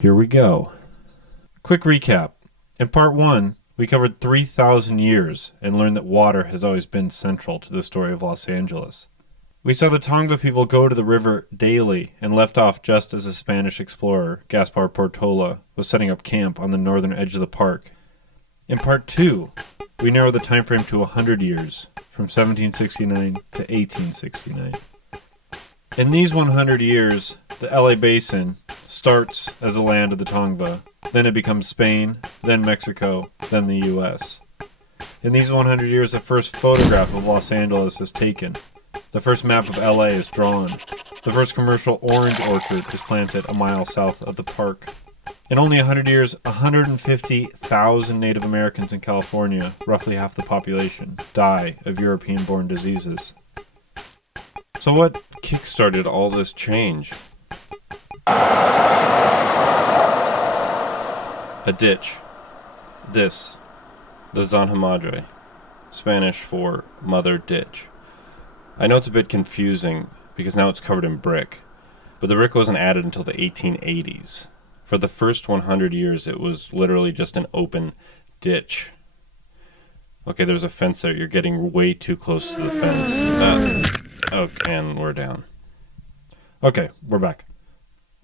Here we go. Quick recap. In part 1, we covered 3,000 years and learned that water has always been central to the story of Los Angeles. We saw the Tongva people go to the river daily and left off just as a Spanish explorer, Gaspar Portola, was setting up camp on the northern edge of the park. In part 2, we narrowed the time frame to 100 years, from 1769 to 1869. In these 100 years, the LA Basin starts as the land of the Tongva, then it becomes Spain, then Mexico, then the US. In these 100 years, the first photograph of Los Angeles is taken. The first map of LA is drawn. The first commercial orange orchard is planted a mile south of the park. In only 100 years, 150,000 Native Americans in California, roughly half the population, die of European-born diseases. So what kickstarted all this change? A ditch. This. The Zanja Madre. Spanish for mother ditch. I know it's a bit confusing because now it's covered in brick, but the brick wasn't added until the 1880s. For the first 100 years, it was literally just an open ditch. Okay, there's a fence there. You're getting way too close to the fence. Okay, and we're down. Okay, we're back.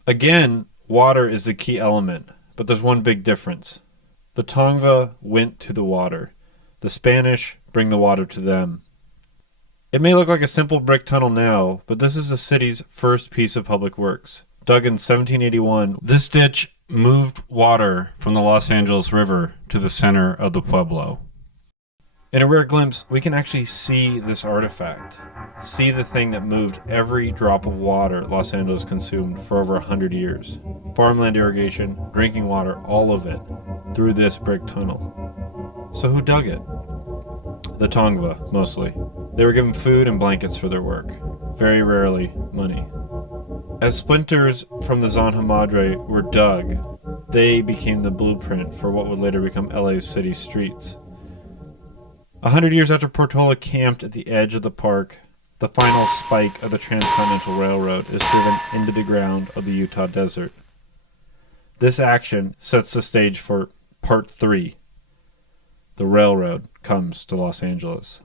Again, water is the key element, but there's one big difference. The Tongva went to the water. The Spanish bring the water to them. It may look like a simple brick tunnel now, but this is the city's first piece of public works. Dug in 1781, this ditch moved water from the Los Angeles River to the center of the pueblo. In a rare glimpse, we can actually see this artifact. See the thing that moved every drop of water Los Angeles consumed for over 100 years. Farmland irrigation, drinking water, all of it, through this brick tunnel. So who dug it? The Tongva, mostly. They were given food and blankets for their work. Very rarely, money. As splinters from the Zanja Madre were dug, they became the blueprint for what would later become LA's city streets. 100 years after Portola camped at the edge of the park, the final spike of the Transcontinental Railroad is driven into the ground of the Utah desert. This action sets the stage for Part 3. The railroad comes to Los Angeles.